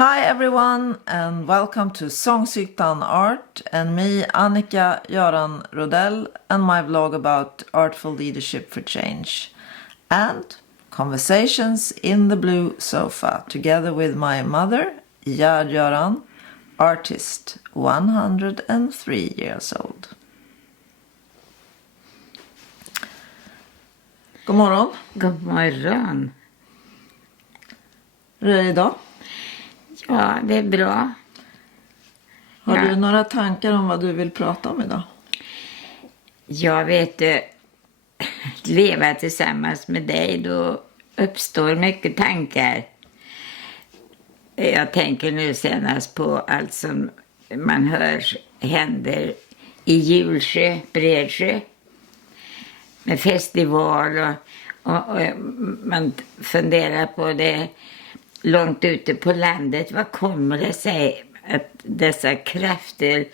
Hi everyone and welcome to Sångsytan Art and me, Annika Göran Rodell, and my vlog about artful leadership for change and conversations in the blue sofa together with my mother, Gerd Göran, artist, 103 years old. God morgon. God morgon. Hur är det idag? Ja, det är bra. Har du några tankar om vad du vill prata om idag? Jag vet leva tillsammans med dig, då uppstår mycket tankar. Jag tänker nu senast på allt som man hör händer i Hjulsjö, Bredsjö. Med festival och man funderar på det långt ute på landet. Vad kommer det sig att dessa krafter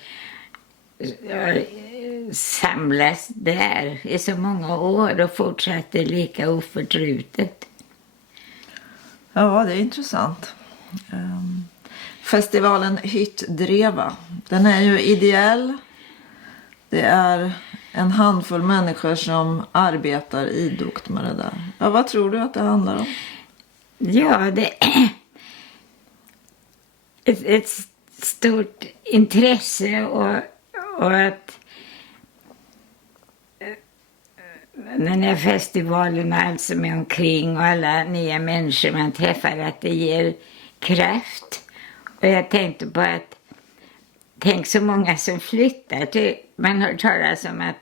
samlas där i så många år och fortsätter lika oförtrutet? Ja, det är intressant. Festivalen Hyttdreva, den är ju ideell. Det är en handfull människor som arbetar idogt med det där. Ja, vad tror du att det handlar om? Ja, det är ett stort intresse och att den här festivalen och allt som är omkring och alla nya människor man träffar, att det ger kraft. Och jag tänkte på att tänk så många som flyttar till, man hör talas om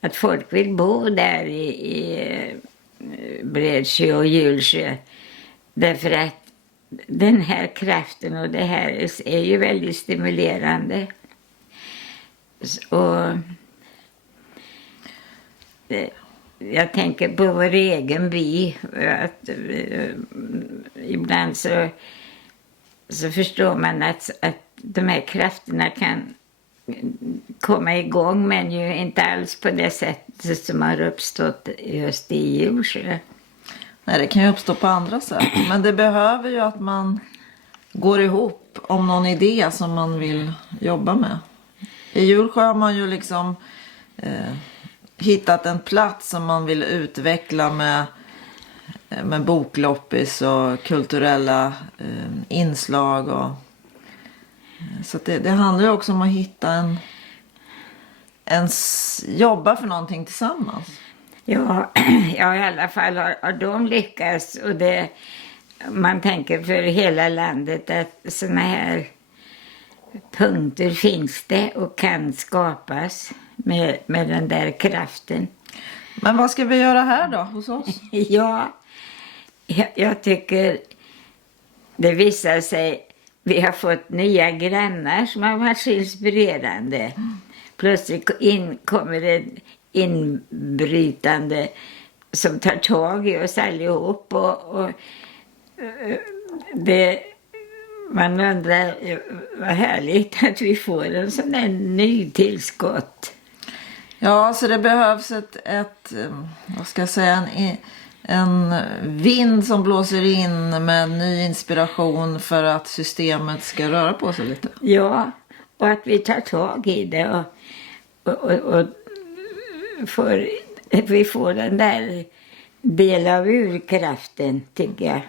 att folk vill bo där i Bredsjö och Hjulsjö. Därför att den här kraften och det här är ju väldigt stimulerande. Och jag tänker på vår egen by. Att, ibland så förstår man att de här krafterna kan komma igång, men ju inte alls på det sättet som har uppstått just i Hjulsjö. Nej, det kan ju uppstå på andra sätt. Men det behöver ju att man går ihop om någon idé som man vill jobba med. I Hjulsjö har man ju liksom hittat en plats som man vill utveckla med bokloppis och kulturella inslag. Så att det handlar ju också om att hitta jobba för någonting tillsammans. Ja, i alla fall har de lyckats, och man tänker för hela landet att såna här punkter finns det och kan skapas med den där kraften. Men vad ska vi göra här då hos oss? Ja, jag tycker det visar sig, vi har fått nya grannar som har varit så inspirerande. Plötsligt kommer det inbrytande som tar tag i oss allihop och man undrar vad härligt att vi får en sån där ny tillskott. Ja, så det behövs ett vad ska jag säga, en vind som blåser in med ny inspiration för att systemet ska röra på sig lite. Ja, och att vi tar tag i det och vi får den där del av urkraften, tycker jag.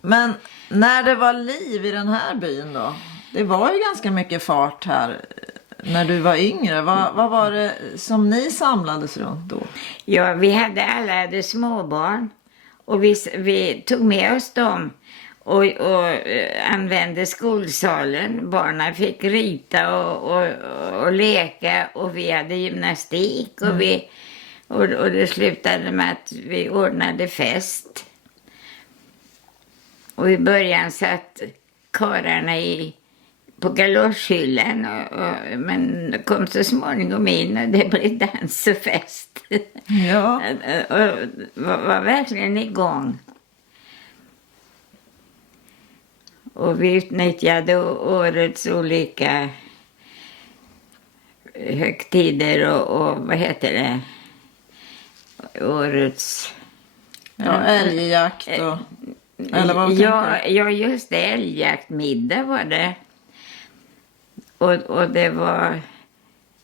Men när det var liv i den här byn då? Det var ju ganska mycket fart här när du var yngre. Vad var det som ni samlades runt då? Ja, vi hade småbarn och vi tog med oss dem och använde skolsalen. Barnen fick rita och leka, och vi hade gymnastik och det slutade med att vi ordnade fest. Och i början satt karlarna på galoschhyllan, men kom så småningom in och det blev dans och fest. Ja. Och var verkligen igång. Och vi utnyttjade årets olika högtider och vad heter det? Årets... Ja, älgjakt och... Eller vad tänker Ja, just det. Älgjaktmiddag var det. Och det var...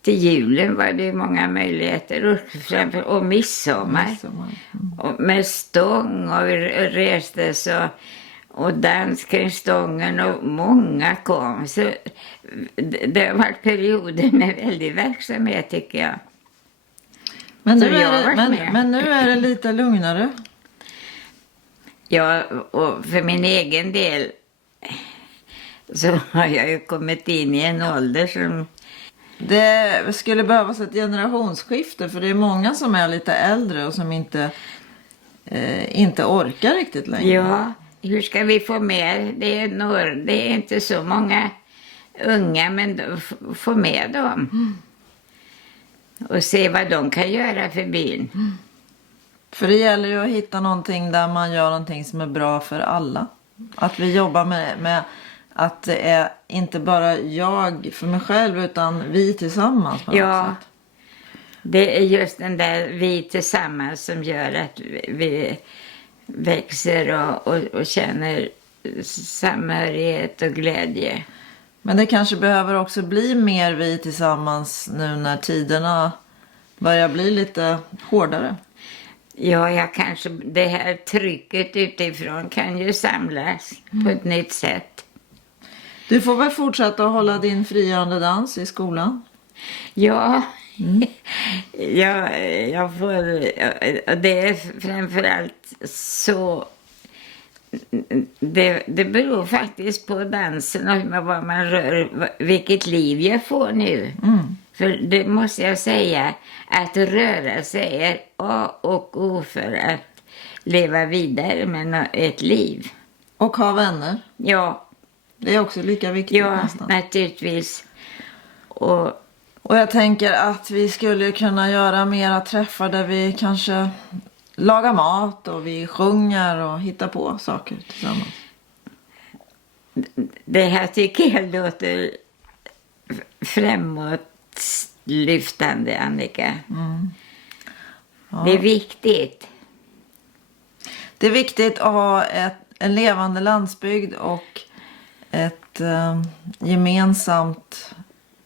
Till julen var det många möjligheter. Och midsommar. Och med stång och restes och dans kring stången och många kom. Så det har varit perioder med väldig verksamhet tycker jag. Men Så nu, jag har är det, varit med. men nu är det lite lugnare. Ja, och för min egen del så har jag ju kommit in i en ålder som... Det skulle behövas ett generationsskifte, för det är många som är lite äldre och som inte orkar riktigt längre. Ja, hur ska vi få med? Det är inte så många unga, men få med dem. Och se vad de kan göra för byn. För det gäller ju att hitta någonting där man gör någonting som är bra för alla. Att vi jobbar med att det är inte bara jag för mig själv utan vi tillsammans på något sätt. Det är just den där vi tillsammans som gör att vi växer och känner samhörighet och glädje. Men det kanske behöver också bli mer vi tillsammans nu när tiderna börjar bli lite hårdare. Ja, det här trycket utifrån kan ju samlas på ett nytt sätt. Du får väl fortsätta att hålla din frigörande dans i skolan? Ja, jag får... Det är framförallt så... Det beror faktiskt på dansen och vad man rör, vilket liv jag får nu. För det måste jag säga, att röra sig är A och O för att leva vidare med ett liv. Och ha vänner. Ja. Det är också lika viktigt nästan. Ja, naturligtvis. Och jag tänker att vi skulle kunna göra mera träffar där vi kanske lagar mat och vi sjunger och hittar på saker tillsammans. Det här tycker jag låter framåtlyftande, Annika. Ja. Det är viktigt. Det är viktigt att ha en levande landsbygd och ett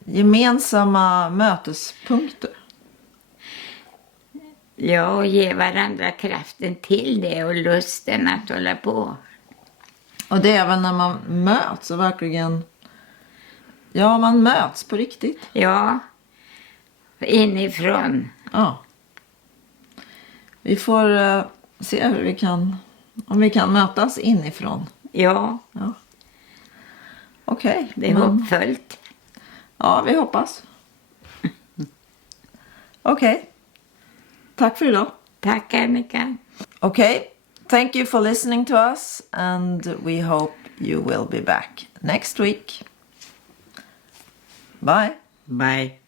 gemensamma mötespunkter. Ja, och ge varandra kraften till det och lusten att hålla på. Och det är även när man möts och verkligen... Ja, man möts på riktigt. Ja, inifrån. Ja. Vi får se hur om vi kan mötas inifrån. Ja. Okej. Det är hoppfullt. Ja, vi hoppas. Okej. Tack för idag. Tack, Annika. Okay. Thank you for listening to us, and we hope you will be back next week. Bye. Bye.